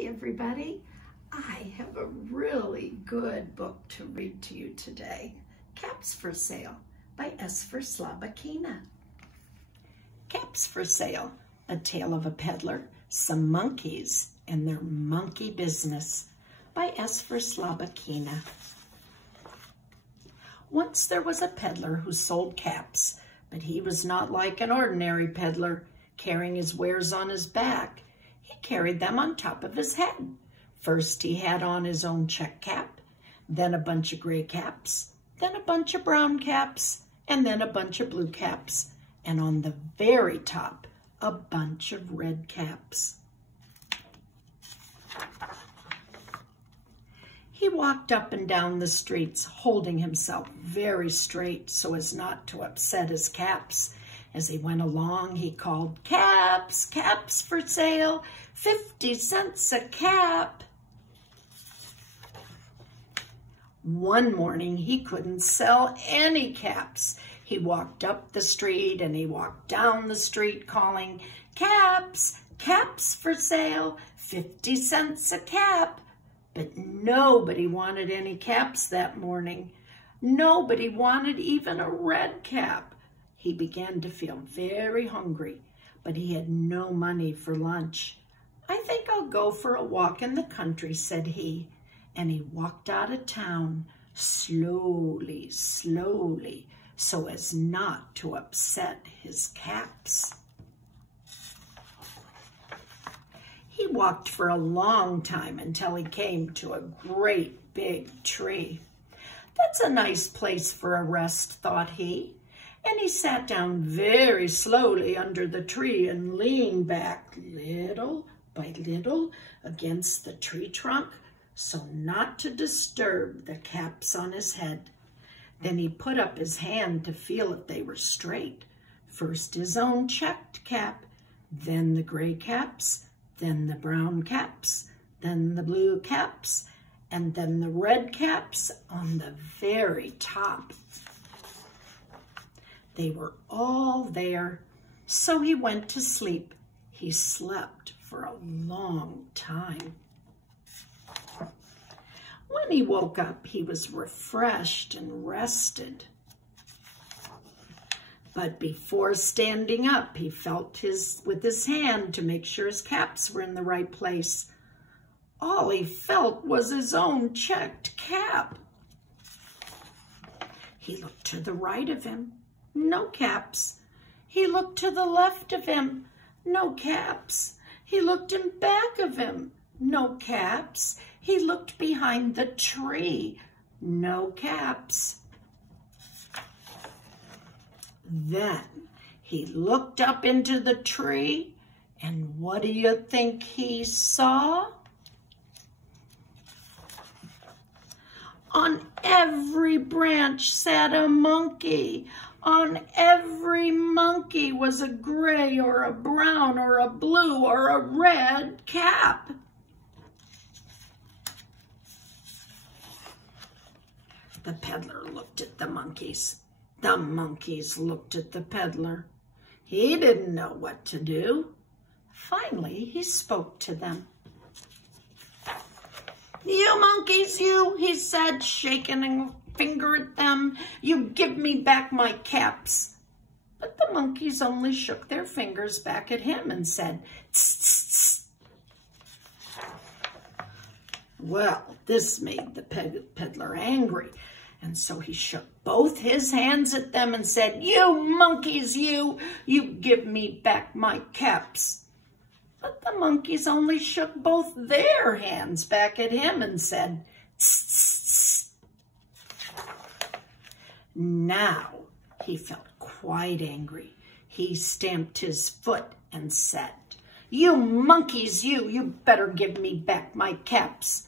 Hi everybody. I have a really good book to read to you today. Caps for Sale by Esphyr Slobodkina. Caps for Sale, a tale of a peddler, some monkeys, and their monkey business by Esphyr Slobodkina. Once there was a peddler who sold caps, but he was not like an ordinary peddler, carrying his wares on his back. He carried them on top of his head. First, he had on his own check cap, then a bunch of gray caps, then a bunch of brown caps, and then a bunch of blue caps, and on the very top, a bunch of red caps. He walked up and down the streets, holding himself very straight so as not to upset his caps. As he went along, he called, "Caps, caps for sale, 50 cents a cap." One morning, he couldn't sell any caps. He walked up the street and he walked down the street calling, "Caps, caps for sale, 50 cents a cap." But nobody wanted any caps that morning. Nobody wanted even a red cap. He began to feel very hungry, but he had no money for lunch. "I think I'll go for a walk in the country," said he, and he walked out of town slowly, slowly, so as not to upset his caps. He walked for a long time until he came to a great big tree. "That's a nice place for a rest," thought he. And he sat down very slowly under the tree and leaned back little by little against the tree trunk so not to disturb the caps on his head. Then he put up his hand to feel if they were straight. First his own checked cap, then the gray caps, then the brown caps, then the blue caps, and then the red caps on the very top. They were all there, so he went to sleep. He slept for a long time. When he woke up, he was refreshed and rested. But before standing up, he felt with his hand to make sure his caps were in the right place. All he felt was his own checked cap. He looked to the right of him. No caps. He looked to the left of him. No caps. He looked in back of him. No caps. He looked behind the tree. No caps. Then he looked up into the tree, and what do you think he saw? On every branch sat a monkey. On every monkey was a gray or a brown or a blue or a red cap. The peddler looked at the monkeys. The monkeys looked at the peddler. He didn't know what to do. Finally, he spoke to them. "You monkeys, you," he said, shaking a finger at them. "You give me back my caps." But the monkeys only shook their fingers back at him and said, "Tss, tss, tss." Well, this made the peddler angry, and so he shook both his hands at them and said, "You monkeys, you give me back my caps." But the monkeys only shook both their hands back at him and said, "Tss, tss, tss." Now he felt quite angry. He stamped his foot and said, "You monkeys, you better give me back my caps."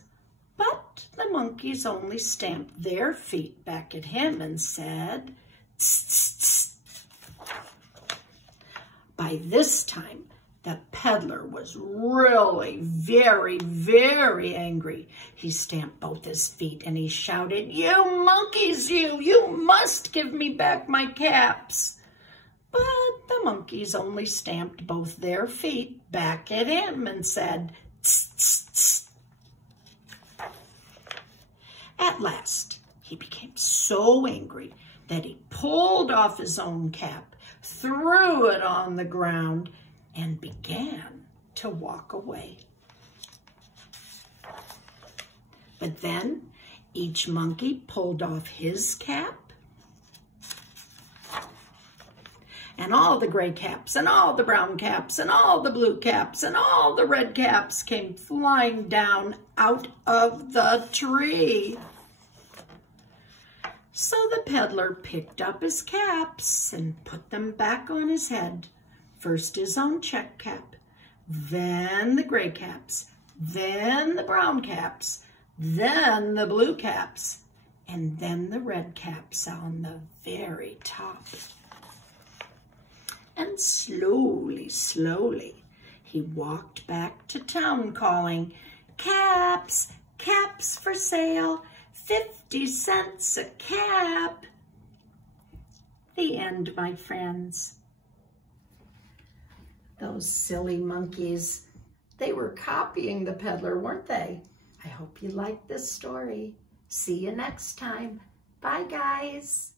But the monkeys only stamped their feet back at him and said, "Tss, tss, tss." By this time, the peddler was really very, very angry. He stamped both his feet and he shouted, "You monkeys, you must give me back my caps." But the monkeys only stamped both their feet back at him and said, "Tss, tss, tss." At last, he became so angry that he pulled off his own cap, threw it on the ground, and began to walk away. But then each monkey pulled off his cap, and all the gray caps, and all the brown caps, and all the blue caps, and all the red caps came flying down out of the tree. So the peddler picked up his caps and put them back on his head. First his own check cap, then the gray caps, then the brown caps, then the blue caps, and then the red caps on the very top. And slowly, slowly, he walked back to town calling, "Caps, caps for sale, 50 cents a cap." The end, my friends. Those silly monkeys, they were copying the peddler, weren't they? I hope you liked this story. See you next time. Bye, guys.